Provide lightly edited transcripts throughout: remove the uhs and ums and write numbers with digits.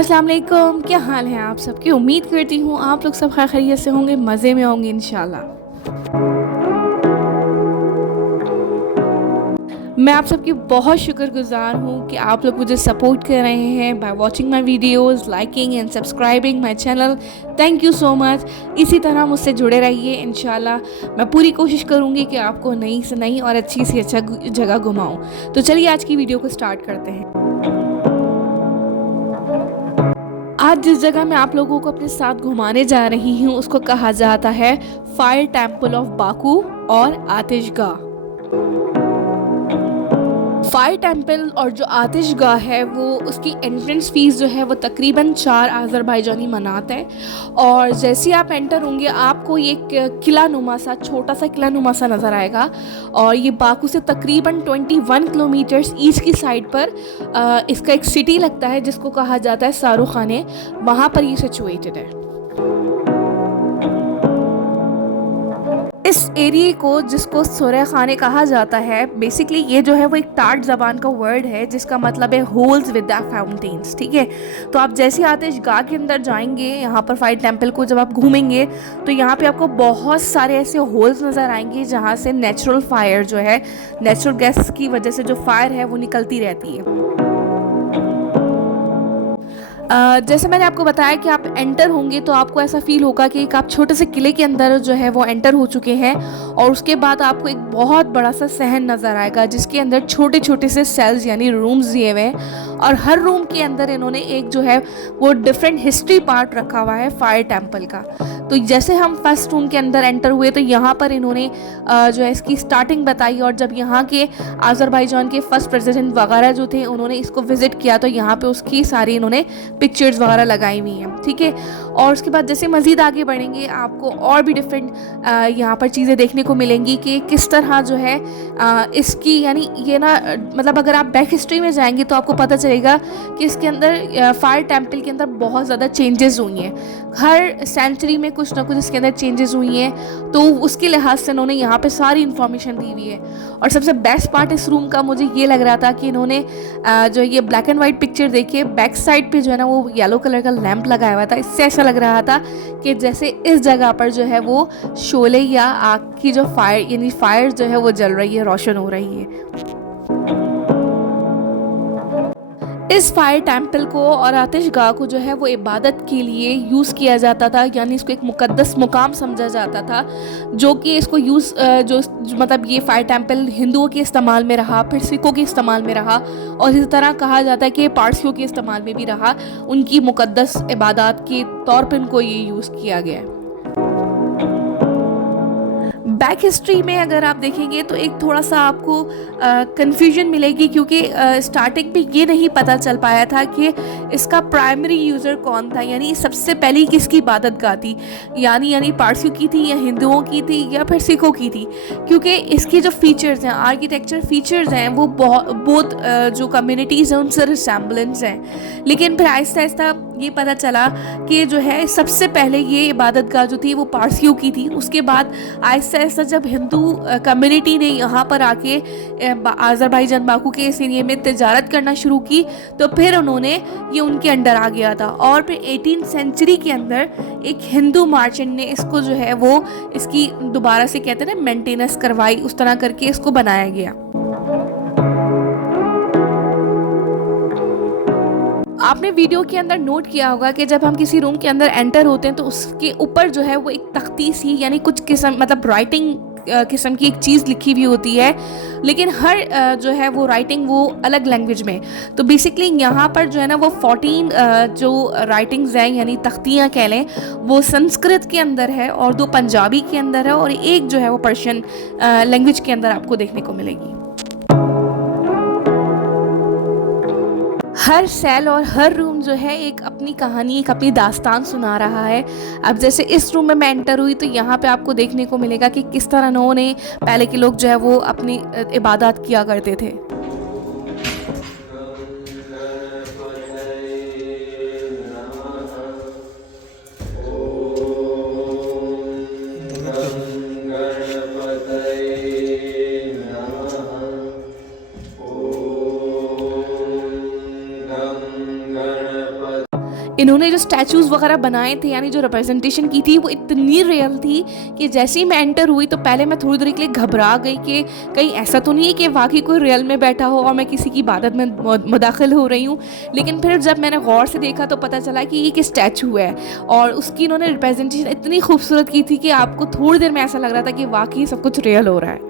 अस्सलाम वालेकुम, क्या हाल है आप सबकी। उम्मीद करती हूँ आप लोग सब खैर खैरियत से होंगे, मज़े में होंगे इंशाल्लाह। मैं आप सबकी बहुत शुक्रगुज़ार हूँ कि आप लोग मुझे सपोर्ट कर रहे हैं by watching my videos, liking and subscribing my channel. Thank you so much. इसी तरह मुझसे जुड़े रहिए इंशाल्लाह। मैं पूरी कोशिश करूँगी कि आपको नई से नई और अच्छी से अच्छा जगह घुमाऊँ। तो चलिए आज की वीडियो को स्टार्ट करते हैं। आज जिस जगह मैं आप लोगों को अपने साथ घुमाने जा रही हूँ उसको कहा जाता है फायर टेम्पल ऑफ बाकू और आतिशगाह। फायर टेम्पल और जो आतिशगाह है वो उसकी एंट्रेंस फ़ीस जो है वो तकरीबन 4 आज़रबाईजानी मनात है। और जैसे ही आप एंटर होंगे आपको ये किला नुमा सा छोटा सा किला नुमा सा नज़र आएगा। और ये बाकू से तकरीबन 21 किलोमीटर्स ईस्ट की साइड पर इसका एक सिटी लगता है जिसको कहा जाता है सारूखाने। वहाँ पर ये सिचुएटेड है। इस एरिए को जिसको सुरह खाने कहा जाता है, बेसिकली ये जो है वो एक टार्ट ज़बान का वर्ड है जिसका मतलब है होल्स विद द फाउंटेन्स। ठीक है, तो आप जैसे आतिशगाह के अंदर जाएंगे, यहाँ पर फायर टेम्पल को जब आप घूमेंगे तो यहाँ पे आपको बहुत सारे ऐसे होल्स नज़र आएंगे जहाँ से नेचुरल फायर जो है, नेचुरल गैस की वजह से जो फायर है वो निकलती रहती है। जैसे मैंने आपको बताया कि आप एंटर होंगे तो आपको ऐसा फील होगा कि एक आप छोटे से किले के अंदर जो है वो एंटर हो चुके हैं। और उसके बाद आपको एक बहुत बड़ा सा सहन नज़र आएगा जिसके अंदर छोटे छोटे से सेल्स यानी रूम्स दिए हुए हैं। और हर रूम के अंदर इन्होंने एक जो है वो डिफरेंट हिस्ट्री पार्ट रखा हुआ है फायर टेम्पल का। तो जैसे हम फर्स्ट रूम के अंदर एंटर हुए तो यहाँ पर इन्होंने जो है इसकी स्टार्टिंग बताई। और जब यहाँ के आज़रबाईजान के फर्स्ट प्रेसिडेंट वगैरह जो थे उन्होंने इसको विज़िट किया तो यहाँ पे उसकी सारी इन्होंने पिक्चर्स वगैरह लगाई हुई हैं। ठीक है, और उसके बाद जैसे मज़ीद आगे बढ़ेंगे आपको और भी डिफरेंट यहाँ पर चीज़ें देखने को मिलेंगी कि किस तरह जो है इसकी यानी ये ना मतलब अगर आप बैक हिस्ट्री में जाएंगे तो आपको पता चलेगा कि इसके अंदर फायर टेम्पल के अंदर बहुत ज़्यादा चेंजेस हुई हैं। हर सेंचुरी में कुछ ना कुछ इसके अंदर चेंजेस हुई हैं, तो उसके लिहाज से इन्होंने यहाँ पे सारी इन्फॉर्मेशन दी हुई है। और सबसे बेस्ट पार्ट इस रूम का मुझे ये लग रहा था कि इन्होंने जो ये ब्लैक एंड वाइट पिक्चर देखिए, बैक साइड पे जो है ना वो येलो कलर का लैंप लगाया हुआ था। इससे ऐसा लग रहा था कि जैसे इस जगह पर जो है वो शोले या आग की जो फायर यानी फायर जो है वो जल रही है, रोशन हो रही है। इस फायर टेम्पल को और आतिशगाह को जो है वो इबादत के लिए यूज़ किया जाता था, यानी इसको एक मुक़द्दस मुकाम समझा जाता था। जो कि इसको यूज़ जो मतलब ये फायर टेम्पल हिंदुओं के इस्तेमाल में रहा, फिर सिखों के इस्तेमाल में रहा, और इसी तरह कहा जाता है कि पारसियों के इस्तेमाल में भी रहा। उनकी मुक़द्दस इबादत के तौर पर इनको ये यूज़ किया गया है। बैक हिस्ट्री में अगर आप देखेंगे तो एक थोड़ा सा आपको कन्फ्यूजन मिलेगी, क्योंकि स्टार्टिंग में ये नहीं पता चल पाया था कि इसका प्राइमरी यूज़र कौन था, यानी सबसे पहले किसकी इबादतगाह थी, यानी पारसियों की थी या हिंदुओं की थी या फिर सिखों की थी। क्योंकि इसके जो फीचर्स हैं, आर्किटेक्चर फीचर्स हैं, वो बहुत जो कम्युनिटीज़ हैं उनसे रिसेम्बलेंस हैं। लेकिन फिर आहिस्ता आहिस्ता ये पता चला कि जो है सबसे पहले ये इबादतगाह जो थी वो पारसियों की थी। उसके बाद आहिस्ता आहिस्ता जब हिंदू कम्युनिटी ने यहाँ पर आके आज़रबाईजान बाकू के इस एरिया में तिजारत करना शुरू की तो फिर उन्होंने ये उनके अंडर आ गया था। और फिर 18वीं सेंचुरी के अंदर एक हिंदू मर्चेंट ने इसको जो है वो इसकी दोबारा से कहते हैं ना मेंटेनेंस करवाई, उस तरह करके इसको बनाया गया। आपने वीडियो के अंदर नोट किया होगा कि जब हम किसी रूम के अंदर एंटर होते हैं तो उसके ऊपर जो है वो एक तख्ती सी यानी कुछ किस्म मतलब राइटिंग किस्म की एक चीज़ लिखी हुई होती है, लेकिन हर जो है वो राइटिंग वो अलग लैंग्वेज में। तो बेसिकली यहाँ पर जो है ना वो 14 जो राइटिंग्स हैं यानी तख्तियाँ कह लें, वो संस्कृत के अंदर है और 2 पंजाबी के अंदर है और एक जो है वो पर्शियन लैंग्वेज के अंदर आपको देखने को मिलेगी। हर सेल और हर रूम जो है एक अपनी कहानी, एक अपनी दास्तान सुना रहा है। अब जैसे इस रूम में मैं एंटर हुई तो यहाँ पे आपको देखने को मिलेगा कि किस तरह उन्होंने पहले के लोग जो है वो अपनी इबादत किया करते थे। इन्होंने जो स्टैचूज़ वगैरह बनाए थे यानी जो रिप्रेजेंटेशन की थी वो इतनी रियल थी कि जैसे ही मैं एंटर हुई तो पहले मैं थोड़ी देर के लिए घबरा गई कि कहीं ऐसा तो नहीं है कि वाकई कोई रियल में बैठा हो और मैं किसी की इबादत में मुदाखिल हो रही हूँ। लेकिन फिर जब मैंने गौर से देखा तो पता चला कि ये एक स्टैचू है और उसकी इन्होंने रिप्रेजेंटेशन इतनी खूबसूरत की थी कि आपको थोड़ी देर में ऐसा लग रहा था कि वाकई सब कुछ रियल हो रहा है।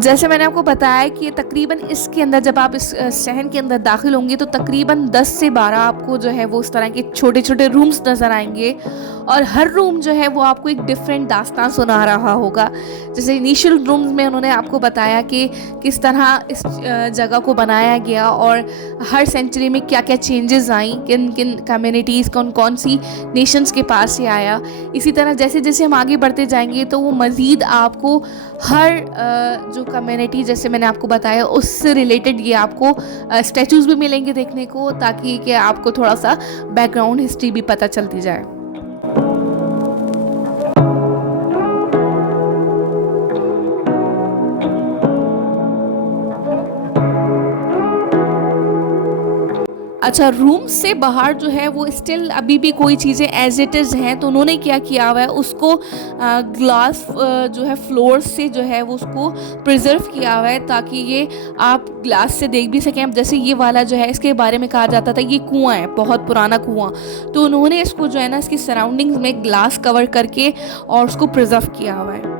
जैसे मैंने आपको बताया कि तकरीबन इसके अंदर जब आप इस शहर के अंदर दाखिल होंगे तो तकरीबन 10 से 12 आपको जो है वो उस तरह के छोटे छोटे रूम्स नज़र आएंगे और हर रूम जो है वो आपको एक डिफरेंट दास्तान सुना रहा होगा। जैसे इनिशियल रूम्स में उन्होंने आपको बताया कि किस तरह इस जगह को बनाया गया और हर सेंचुरी में क्या क्या चेंजेस आई, किन किन कम्युनिटीज़ कौन कौन सी नेशंस के पास से आया। इसी तरह जैसे जैसे हम आगे बढ़ते जाएंगे तो वो मज़ीद आपको हर जो कम्युनिटी जैसे मैंने आपको बताया उससे रिलेटेड ये आपको स्टैचूज़ भी मिलेंगे देखने को, ताकि कि आपको थोड़ा सा बैकग्राउंड हिस्ट्री भी पता चलती जाए। अच्छा, रूम से बाहर जो है वो स्टिल अभी भी कोई चीज़ें एज इट इज़ हैं, तो उन्होंने क्या किया हुआ है उसको ग्लास जो है फ्लोर से जो है वो उसको प्रिजर्व किया हुआ है ताकि ये आप ग्लास से देख भी सकें। अब जैसे ये वाला जो है इसके बारे में कहा जाता था ये कुआं है, बहुत पुराना कुआं, तो उन्होंने इसको जो है ना इसकी सराउंडिंग्स में ग्लास कवर करके और उसको प्रिजर्व किया हुआ है।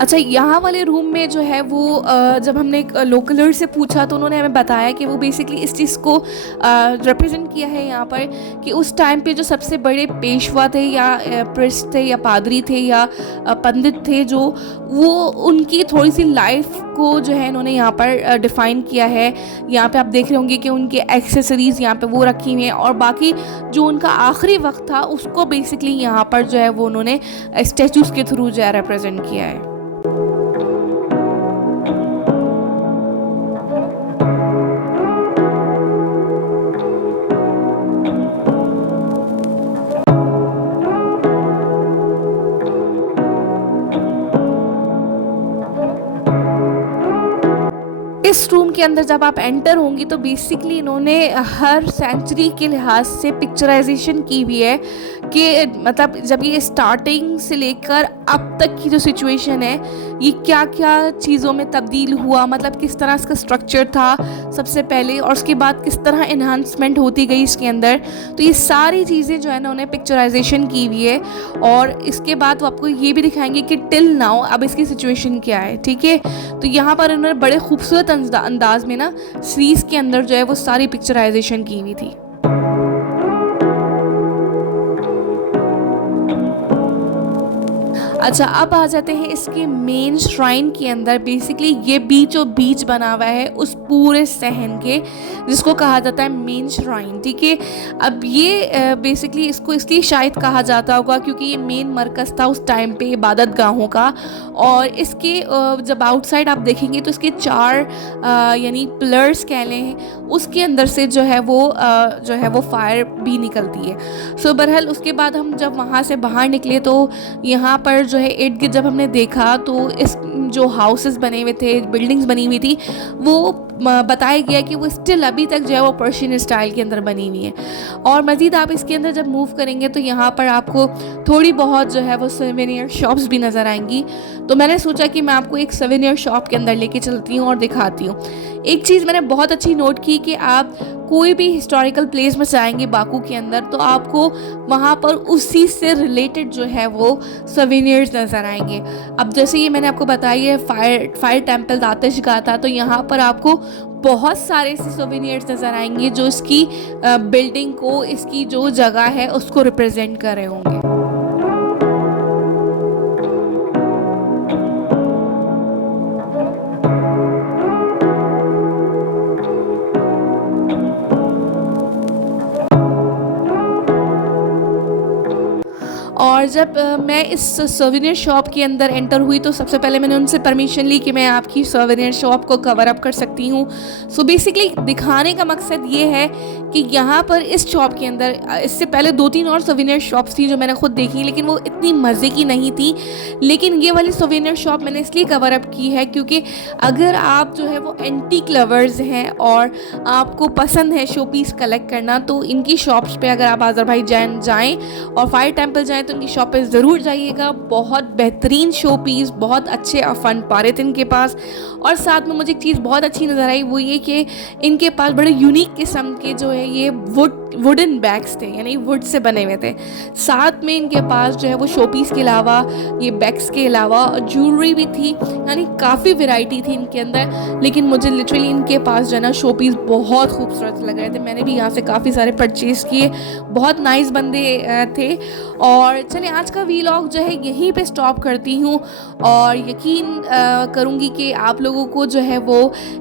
अच्छा, यहाँ वाले रूम में जो है वो जब हमने एक लोकलर से पूछा तो उन्होंने हमें बताया कि वो बेसिकली इस चीज़ को रिप्रेजेंट किया है यहाँ पर कि उस टाइम पे जो सबसे बड़े पेशवा थे या प्रिस्ट थे या पादरी थे या पंडित थे, जो वो उनकी थोड़ी सी लाइफ को जो है इन्होंने यहाँ पर डिफ़ाइन किया है। यहाँ पे आप देख रहे होंगे कि उनके एक्सेसरीज़ यहाँ पे वो रखी हुई हैं और बाकी जो उनका आखिरी वक्त था उसको बेसिकली यहाँ पर जो है वो उन्होंने स्टैचूज़ के थ्रू जो है रिप्रेजेंट किया है। इस रूम के अंदर जब आप एंटर होंगी तो बेसिकली इन्होंने हर सेंचुरी के लिहाज से पिक्चराइजेशन की हुई है कि मतलब जब ये स्टार्टिंग से लेकर अब तक की जो सिचुएशन है ये क्या क्या चीज़ों में तब्दील हुआ, मतलब किस तरह इसका स्ट्रक्चर था सबसे पहले और उसके बाद किस तरह इन्हांसमेंट होती गई इसके अंदर। तो ये सारी चीज़ें जो है ना उन्हें पिक्चराइजेशन की हुई है और इसके बाद वो आपको ये भी दिखाएंगे कि टिल नाउ अब इसकी सिचुएशन क्या है। ठीक है, तो यहाँ पर उन्होंने बड़े खूबसूरत अंदाज में ना सीरीज़ के अंदर जो है वो सारी पिक्चराइजेशन की हुई थी। अच्छा, अब आ जाते हैं इसके मेन श्राइन के अंदर। बेसिकली ये बीचों बीच बना हुआ है उस पूरे सहन के, जिसको कहा जाता है मेन श्राइन। ठीक है, अब ये बेसिकली इसको इसलिए शायद कहा जाता होगा क्योंकि ये मेन मरकज़ था उस टाइम पे इबादत गाहों का, और इसके जब आउटसाइड आप देखेंगे तो इसके 4 यानी पिलर्स कह लें, उसके अंदर से जो है वो फायर भी निकलती है। सो बहरहाल उसके बाद हम जब वहाँ से बाहर निकले तो यहाँ पर जो है इर्द गिर्द जब हमने देखा तो इस जो हाउसेस बने हुए थे, बिल्डिंग्स बनी हुई थी, वो बताया गया कि वो स्टिल अभी तक जो है वो पर्शियन स्टाइल के अंदर बनी हुई है। और मज़ीद आप इसके अंदर जब मूव करेंगे तो यहाँ पर आपको थोड़ी बहुत जो है वो सोवेनियर शॉप्स भी नज़र आएंगी। तो मैंने सोचा कि मैं आपको एक सोवेनियर शॉप के अंदर लेके चलती हूँ और दिखाती हूँ। एक चीज़ मैंने बहुत अच्छी नोट की कि आप कोई भी हिस्टोरिकल प्लेस में जाएंगे बाकू के अंदर तो आपको वहाँ पर उसी से रिलेटेड जो है वो सोवेनियर्स नज़र आएंगे। अब जैसे ये मैंने आपको बताई है फायर टेम्पल आतिशगाह था, तो यहाँ पर आपको बहुत सारे ऐसे सोवेनियर्स नज़र आएंगे जो इसकी बिल्डिंग को, इसकी जो जगह है उसको रिप्रेजेंट कर रहे होंगे। और और जब मैं इस सोवेनियर शॉप के अंदर एंटर हुई तो सबसे पहले मैंने उनसे परमिशन ली कि मैं आपकी सोवेनियर शॉप को कवर अप कर सकती हूँ। सो बेसिकली दिखाने का मकसद ये है कि यहाँ पर इस शॉप के अंदर इससे पहले 2-3 और सोवेनियर शॉप्स थी जो मैंने खुद देखी, लेकिन वो इतनी मज़े की नहीं थी। लेकिन ये वाली सोवेनियर शॉप मैंने इसलिए कवर अप की है क्योंकि अगर आप जो है वो एंटीक लवर्स हैं और आपको पसंद है शो पीस कलेक्ट करना, तो इनकी शॉप्स पे अगर आप अज़रबैजान जाएँ और फायर टेम्पल जाएँ तो इनकी शॉप पे ज़रूर जाइएगा। बहुत बेहतरीन शो पीस, बहुत अच्छे फन पारे थे इनके पास। और साथ में मुझे एक चीज़ बहुत अच्छी नज़र आई, वो ये कि इनके पास बड़े यूनिक किस्म के जो है ये वुडन बैग्स थे, यानी वुड से बने हुए थे। साथ में इनके पास जो है वो शो पीस के अलावा, ये बैग्स के अलावा ज्वेलरी भी थी, यानी काफ़ी वैरायटी थी इनके अंदर। लेकिन मुझे लिटरली इनके पास जो है ना शो पीस बहुत खूबसूरत लग रहे थे। मैंने भी यहाँ से काफ़ी सारे परचेज़ किए, बहुत नाइस बंदे थे। और चलिए आज का वीलॉग जो है यहीं पे स्टॉप करती हूँ, और यकीन करूँगी कि आप लोगों को जो है वो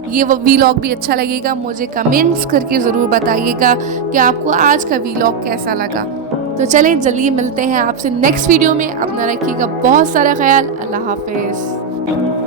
ये वीलॉग भी अच्छा लगेगा। मुझे कमेंट्स करके ज़रूर बताइएगा कि आपको आज का वीलॉग कैसा लगा। तो चलें जल्दी मिलते हैं आपसे नेक्स्ट वीडियो में। अपना रखिएगा बहुत सारा ख्याल। अल्लाह हाफिज़।